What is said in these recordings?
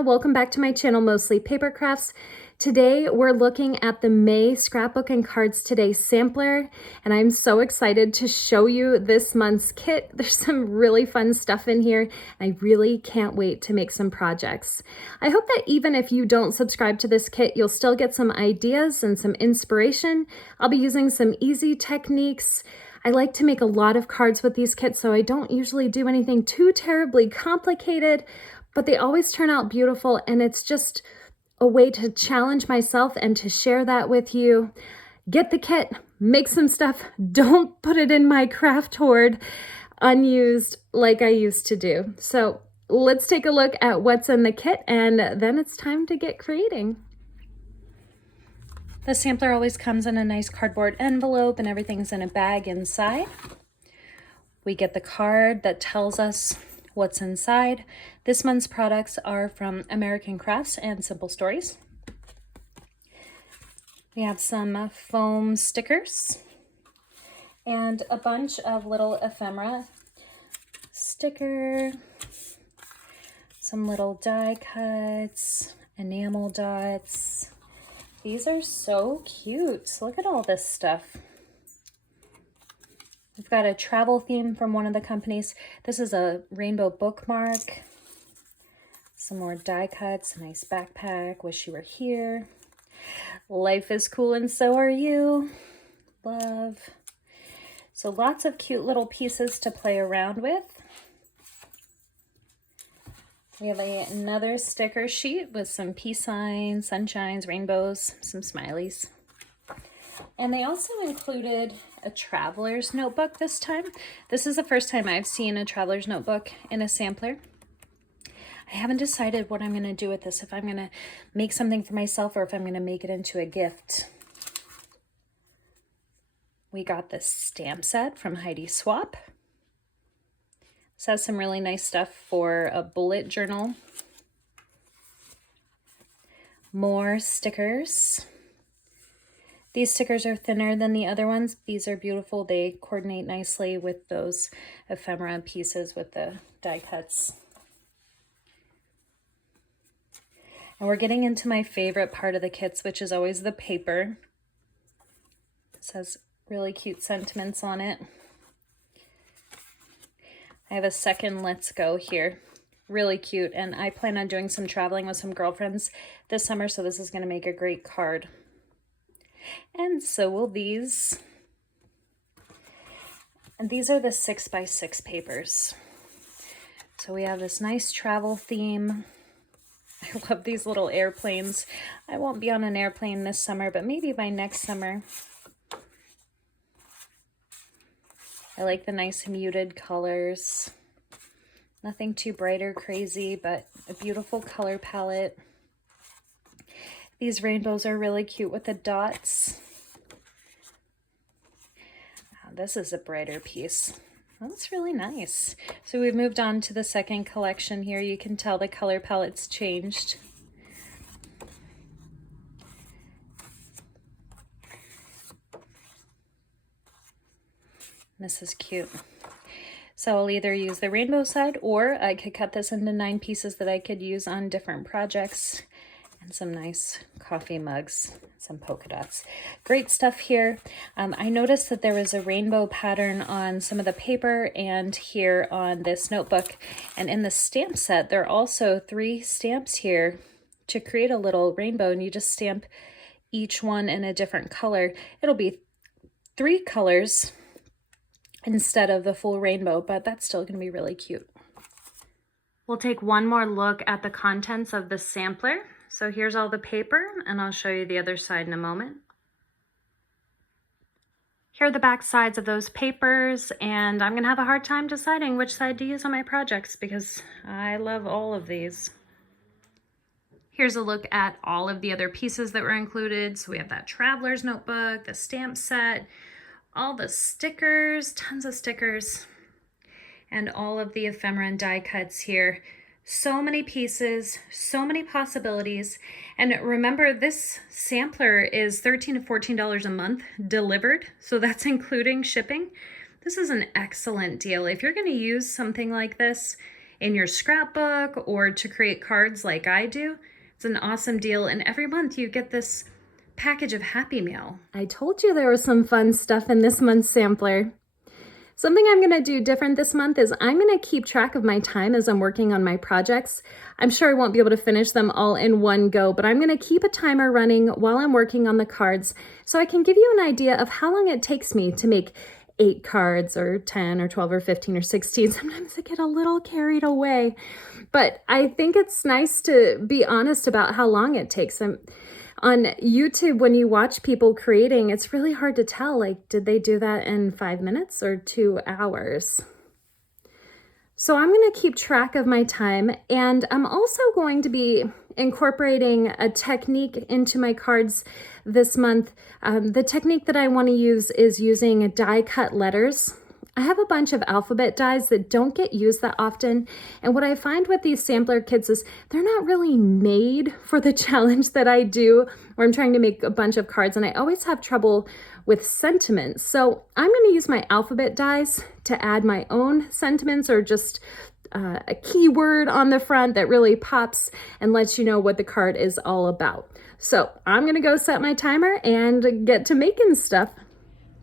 Anna. Welcome back to my channel, Mostly Paper Crafts. Today we're looking at the May Scrapbook and Cards Today sampler, and I'm so excited to show you this month's kit. There's some really fun stuff in here, and I really can't wait to make some projects. I hope that even if you don't subscribe to this kit, you'll still get some ideas and some inspiration. I'll be using some easy techniques. I like to make a lot of cards with these kits, so I don't usually do anything too terribly complicated, but they always turn out beautiful, and it's just a way to challenge myself and to share that with you. Get the kit, make some stuff. Don't put it in my craft hoard unused like I used to do. So let's take a look at what's in the kit, and then it's time to get creating. The sampler always comes in a nice cardboard envelope, and everything's in a bag inside. We get the card that tells us what's inside. This month's products are from American Crafts and Simple Stories. We have some foam stickers and a bunch of little ephemera sticker, some little die cuts, enamel dots. These are so cute. Look at all this stuff. We've got a travel theme from one of the companies. This is a rainbow bookmark. Some more die cuts, a nice backpack. Wish you were here. Life is cool and so are you. Love. So lots of cute little pieces to play around with. We have another sticker sheet with some peace signs, sunshines, rainbows, some smileys. And they also included a traveler's notebook this time. This is the first time I've seen a traveler's notebook in a sampler. I haven't decided what I'm going to do with this, if I'm going to make something for myself or if I'm going to make it into a gift. We got this stamp set from Heidi Swap. This has some really nice stuff for a bullet journal. More stickers. These stickers are thinner than the other ones. These are beautiful. They coordinate nicely with those ephemera pieces with the die cuts. And we're getting into my favorite part of the kits, which is always the paper. This has really cute sentiments on it. I have a second Let's Go here. Really cute. And I plan on doing some traveling with some girlfriends this summer, so this is going to make a great card. And so will these. And these are the 6x6 papers. So we have this nice travel theme. I love these little airplanes. I won't be on an airplane this summer, but maybe by next summer. I like the nice muted colors. Nothing too bright or crazy, but a beautiful color palette. These rainbows are really cute with the dots. This is a brighter piece. That's really nice. So we've moved on to the second collection here. You can tell the color palette's changed. This is cute. So I'll either use the rainbow side, or I could cut this into 9 pieces that I could use on different projects. And some nice coffee mugs, some polka dots. Great stuff here. I noticed that there was a rainbow pattern on some of the paper and here on this notebook. And in the stamp set, there are also 3 stamps here to create a little rainbow, and you just stamp each one in a different color. It'll be 3 colors instead of the full rainbow, but that's still going to be really cute. We'll take one more look at the contents of the sampler. So here's all the paper, and I'll show you the other side in a moment. Here are the back sides of those papers, and I'm gonna have a hard time deciding which side to use on my projects because I love all of these. Here's a look at all of the other pieces that were included. So we have that traveler's notebook, the stamp set, all the stickers, tons of stickers, and all of the ephemera and die cuts here. So many pieces, so many possibilities. And remember, this sampler is $13 to $14 a month delivered, so that's including shipping. This is an excellent deal. If you're going to use something like this, in your scrapbook or to create cards like I do. It's an awesome deal, and every month you get this package of Happy Meal. I told you there was some fun stuff in this month's sampler. Something I'm going to do different this month is I'm going to keep track of my time as I'm working on my projects. I'm sure I won't be able to finish them all in one go, but I'm going to keep a timer running while I'm working on the cards so I can give you an idea of how long it takes me to make 8 cards or 10 or 12 or 15 or 16. Sometimes I get a little carried away, but I think it's nice to be honest about how long it takes. On YouTube, when you watch people creating, it's really hard to tell, like, did they do that in 5 minutes or 2 hours? So I'm going to keep track of my time, and I'm also going to be incorporating a technique into my cards this month. The technique that I want to use is using die cut letters. I have a bunch of alphabet dies that don't get used that often, and what I find with these sampler kits is they're not really made for the challenge that I do, where I'm trying to make a bunch of cards, and I always have trouble with sentiments. So I'm going to use my alphabet dies to add my own sentiments, or just a keyword on the front that really pops and lets you know what the card is all about. So I'm going to go set my timer and get to making stuff.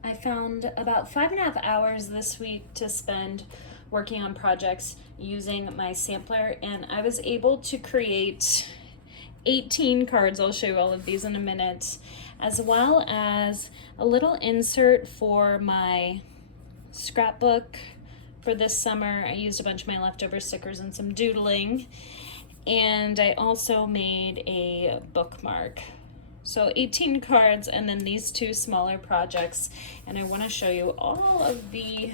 I found about 5.5 hours this week to spend working on projects using my sampler, and I was able to create 18 cards. I'll show you all of these in a minute, as well as a little insert for my scrapbook for this summer. I used a bunch of my leftover stickers and some doodling, and I also made a bookmark. So 18 cards, and then these 2 smaller projects, and I want to show you all of the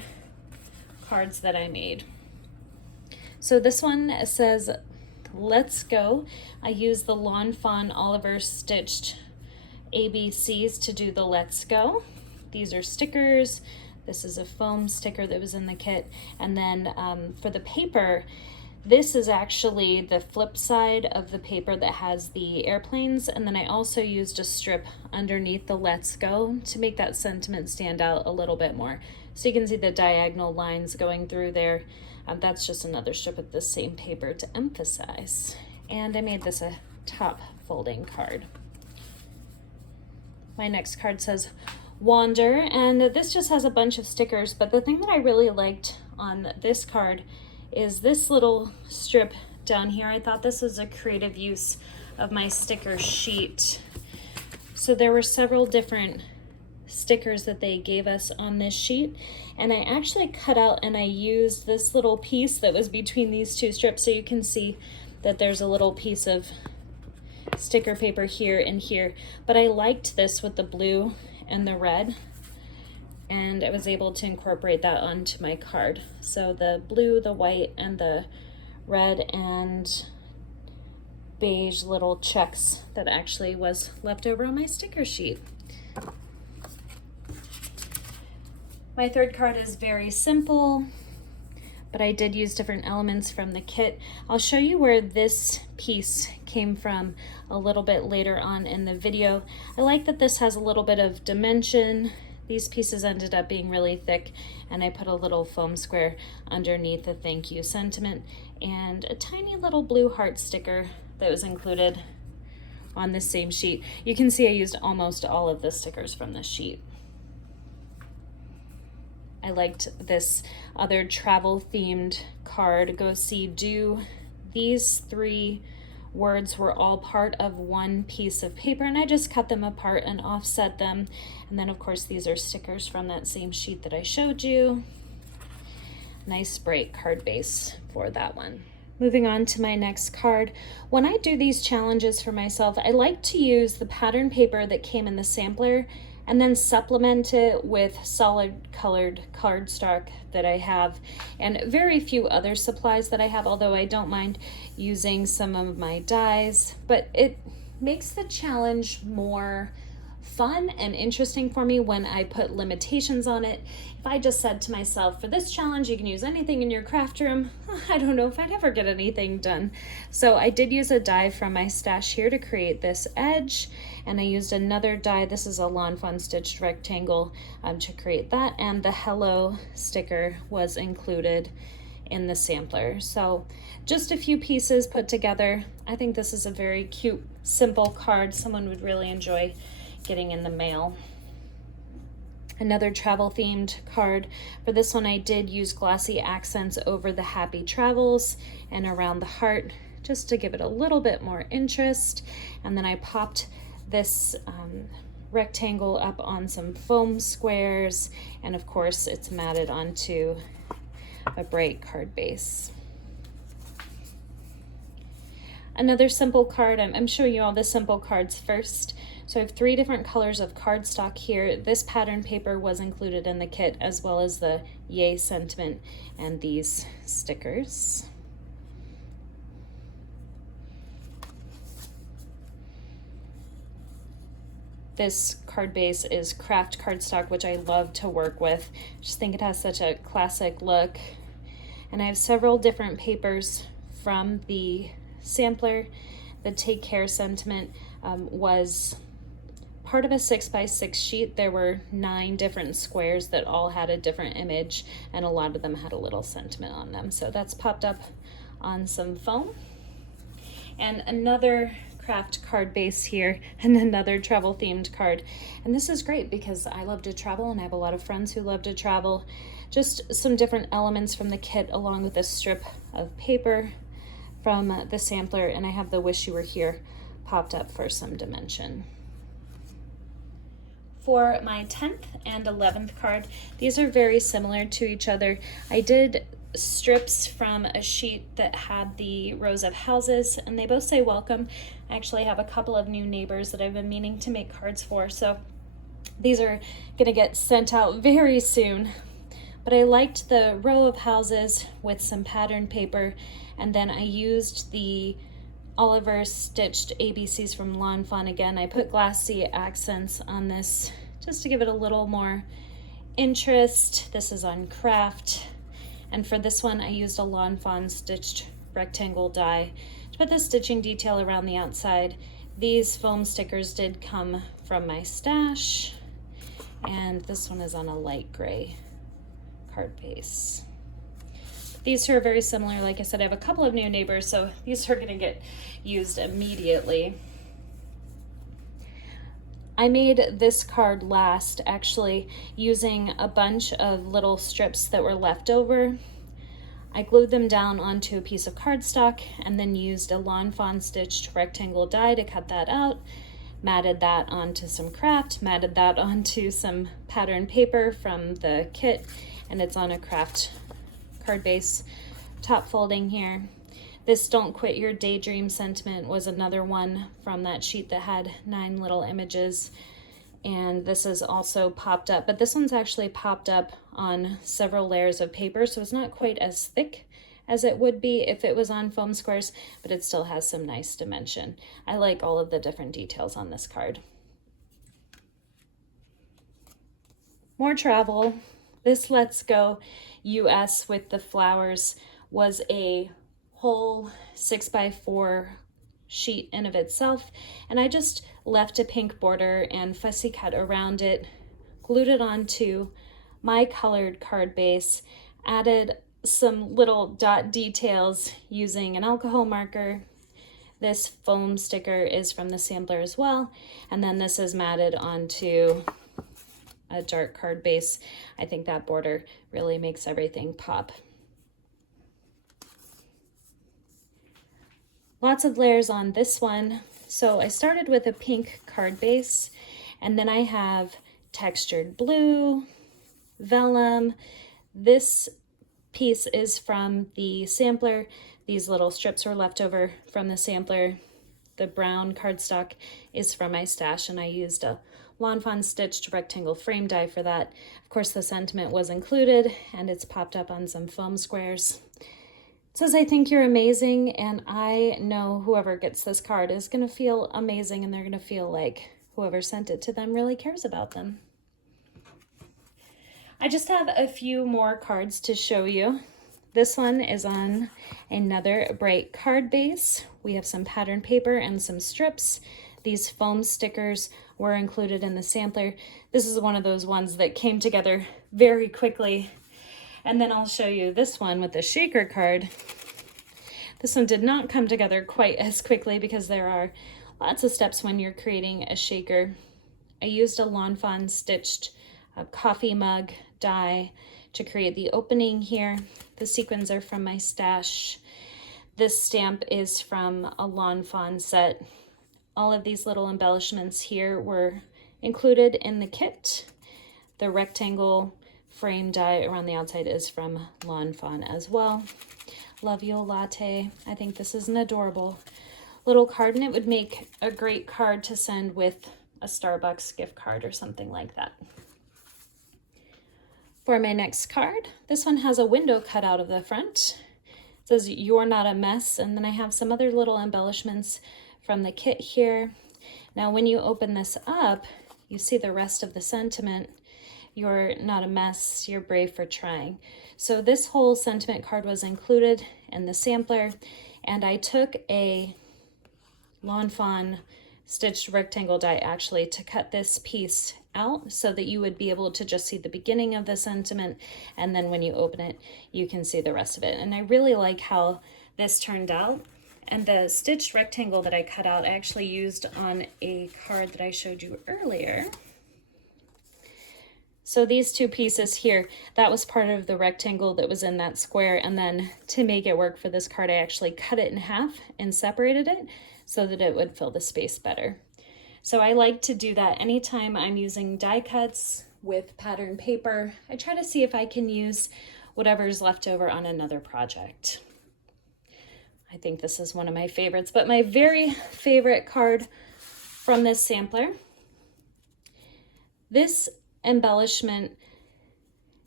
cards that I made. So this one says Let's Go. I used the Lawn Fawn Oliver stitched ABCs to do the Let's Go. These are stickers. This is a foam sticker that was in the kit, and then for the paper, this is actually the flip side of the paper that has the airplanes, and then I also used a strip underneath the Let's Go to make that sentiment stand out a little bit more. So you can see the diagonal lines going through there. That's just another strip of the same paper to emphasize. And I made this a top folding card. My next card says Wander, and this just has a bunch of stickers, but the thing that I really liked on this card is this little strip down here. I thought this was a creative use of my sticker sheet. So there were several different stickers that they gave us on this sheet, and I actually cut out and I used this little piece that was between these 2 strips, so you can see that there's a little piece of sticker paper here and here, but I liked this with the blue and the red, and I was able to incorporate that onto my card. So the blue, the white, and the red and beige little checks that actually was left over on my sticker sheet. My third card is very simple, but I did use different elements from the kit. I'll show you where this piece came from a little bit later on in the video. I like that this has a little bit of dimension. These pieces ended up being really thick, and I put a little foam square underneath the thank you sentiment and a tiny little blue heart sticker that was included on this same sheet. You can see I used almost all of the stickers from this sheet. I liked this other travel themed card, Go See Do. These 3 words were all part of one piece of paper, and I just cut them apart and offset them. And then of course these are stickers from that same sheet that I showed you. Nice bright card base for that one. Moving on to my next card. When I do these challenges for myself, I like to use the pattern paper that came in the sampler and then supplement it with solid colored cardstock that I have, and very few other supplies that I have, although I don't mind using some of my dies, but it makes the challenge more fun and interesting for me when I put limitations on it. If I just said to myself, for this challenge you can use anything in your craft room, I don't know if I'd ever get anything done. So I did use a die from my stash here to create this edge, and I used another die, this is a Lawn Fawn stitched rectangle, to create that, and the hello sticker was included in the sampler. So just a few pieces put together. I think this is a very cute, simple card someone would really enjoy getting in the mail. Another travel themed card. For this one, I did use glossy accents over the happy travels and around the heart just to give it a little bit more interest. And then I popped this rectangle up on some foam squares, and of course it's matted onto a bright card base. Another simple card, I'm showing you all the simple cards first. So I have 3 different colors of cardstock here. This pattern paper was included in the kit, as well as the Yay sentiment and these stickers. This card base is craft cardstock, which I love to work with. I just think it has such a classic look. And I have several different papers from the sampler. The Take Care sentiment was part of a 6x6 sheet. There were 9 different squares that all had a different image, and a lot of them had a little sentiment on them. So that's popped up on some foam. And another craft card base here, and another travel themed card. And this is great because I love to travel and I have a lot of friends who love to travel. Just some different elements from the kit along with a strip of paper from the sampler, and I have the Wish You Were Here popped up for some dimension. For my 10th and 11th card, these are very similar to each other. I did strips from a sheet that had the rows of houses, and they both say welcome. I actually have a couple of new neighbors that I've been meaning to make cards for, so these are gonna get sent out very soon. But I liked the row of houses with some pattern paper, and then I used the Oliver stitched ABCs from Lawn Fawn again. I put glassy accents on this just to give it a little more interest. This is on craft. And for this one, I used a Lawn Fawn stitched rectangle die to put the stitching detail around the outside. These foam stickers did come from my stash, and this one is on a light gray card base. These two are very similar. Like I said, I have a couple of new neighbors, so these are gonna get used immediately. I made this card last actually using a bunch of little strips that were left over. I glued them down onto a piece of cardstock and then used a Lawn Fawn stitched rectangle die to cut that out, matted that onto some craft, matted that onto some pattern paper from the kit, and it's on a craft card base top folding here. This Don't Quit Your Daydream sentiment was another one from that sheet that had 9 little images, and this is also popped up, but this one's actually popped up on several layers of paper, so it's not quite as thick as it would be if it was on foam squares, but it still has some nice dimension. I like all of the different details on this card. More travel. This Let's Go US with the flowers was a whole 6x4 sheet in of itself, and I just left a pink border and fussy cut around it, glued it onto my colored card base, added some little dot details using an alcohol marker. This foam sticker is from the sampler as well, and then this is matted onto a dark card base. I think that border really makes everything pop. Lots of layers on this one. So I started with a pink card base, and then I have textured blue, vellum. This piece is from the sampler. These little strips were left over from the sampler. The brown cardstock is from my stash, and I used a Lawn Fawn stitched rectangle frame die for that. Of course, the sentiment was included, and it's popped up on some foam squares. It says, I think you're amazing, and I know whoever gets this card is going to feel amazing, and they're going to feel like whoever sent it to them really cares about them. I just have a few more cards to show you. This one is on another bright card base. We have some pattern paper and some strips. These foam stickers were included in the sampler. This is one of those ones that came together very quickly. And then I'll show you this one with the shaker card. This one did not come together quite as quickly because there are lots of steps when you're creating a shaker. I used a Lawn Fawn stitched coffee mug die to create the opening here. The sequins are from my stash. This stamp is from a Lawn Fawn set. All of these little embellishments here were included in the kit. The rectangle frame die around the outside is from Lawn Fawn as well. Love you a latte. I think this is an adorable little card, and it would make a great card to send with a Starbucks gift card or something like that. For my next card, this one has a window cut out of the front. It says, "You're not a mess," and then I have some other little embellishments from the kit here. Now, when you open this up, you see the rest of the sentiment. You're not a mess, you're brave for trying. So this whole sentiment card was included in the sampler, and I took a Lawn Fawn stitched rectangle die actually to cut this piece out so that you would be able to just see the beginning of the sentiment, and then when you open it, you can see the rest of it. And I really like how this turned out. And the stitched rectangle that I cut out, I actually used on a card that I showed you earlier. So these two pieces here, that was part of the rectangle that was in that square, and then to make it work for this card, I actually cut it in half and separated it so that it would fill the space better. So I like to do that anytime I'm using die cuts with pattern paper. I try to see if I can use whatever's left over on another project. I think this is one of my favorites, but my very favorite card from this sampler, this embellishment,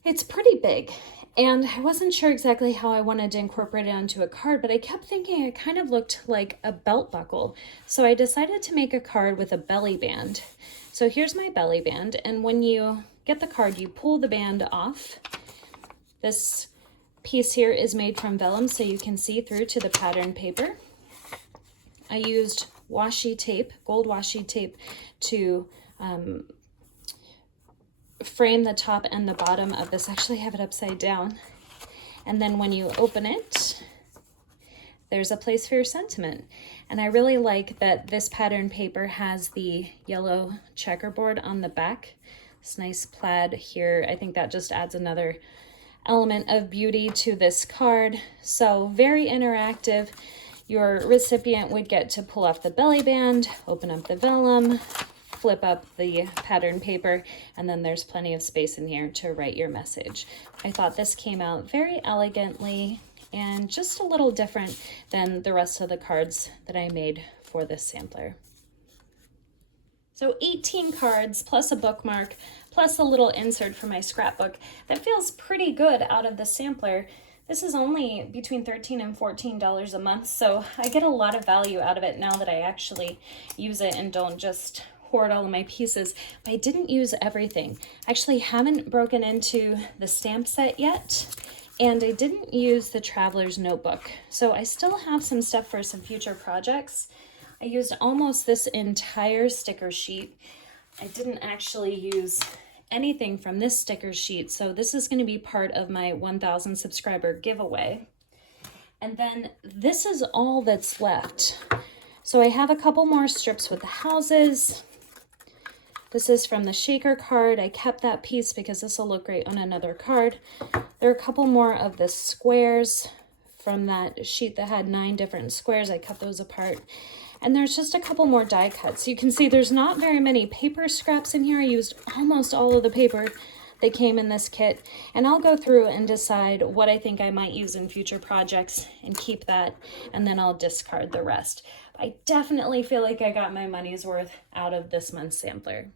it's pretty big, and I wasn't sure exactly how I wanted to incorporate it onto a card, but I kept thinking it kind of looked like a belt buckle. So I decided to make a card with a belly band. So here's my belly band, and when you get the card, you pull the band off. This piece here is made from vellum, so you can see through to the pattern paper. I used washi tape, gold washi tape, to frame the top and the bottom of this. Actually, I have it upside down. And then when you open it, there's a place for your sentiment. And I really like that this pattern paper has the yellow checkerboard on the back. This nice plaid here. I think that just adds another element of beauty to this card. So very interactive. Your recipient would get to pull off the belly band, open up the vellum, flip up the pattern paper, and then there's plenty of space in here to write your message. I thought this came out very elegantly and just a little different than the rest of the cards that I made for this sampler. So 18 cards plus a bookmark plus a little insert for my scrapbook. That feels pretty good out of the sampler. This is only between $13 and $14 a month, so I get a lot of value out of it now that I actually use it and don't just hoard all of my pieces. But I didn't use everything. I actually haven't broken into the stamp set yet, and I didn't use the traveler's notebook. So I still have some stuff for some future projects. I used almost this entire sticker sheet. I didn't actually use anything from this sticker sheet, so this is going to be part of my 1,000 subscriber giveaway. And then this is all that's left. So I have a couple more strips with the houses. This is from the shaker card. I kept that piece because this will look great on another card. There are a couple more of the squares from that sheet that had 9 different squares. I cut those apart. And there's just a couple more die cuts. You can see there's not very many paper scraps in here. I used almost all of the paper that came in this kit. And I'll go through and decide what I think I might use in future projects and keep that, and then I'll discard the rest. I definitely feel like I got my money's worth out of this month's sampler.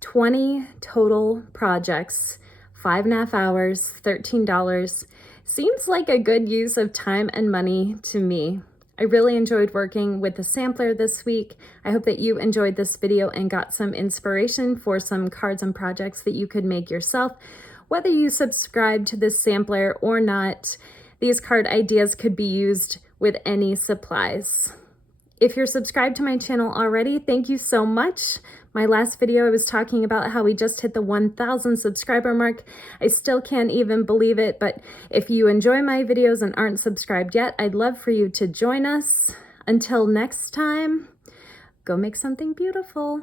20 total projects, 5.5 hours, $13. Seems like a good use of time and money to me. I really enjoyed working with the sampler this week. I hope that you enjoyed this video and got some inspiration for some cards and projects that you could make yourself. Whether you subscribe to this sampler or not, these card ideas could be used with any supplies. If you're subscribed to my channel already, thank you so much. My last video, I was talking about how we just hit the 1,000 subscriber mark. I still can't even believe it, but if you enjoy my videos and aren't subscribed yet, I'd love for you to join us. Until next time, go make something beautiful.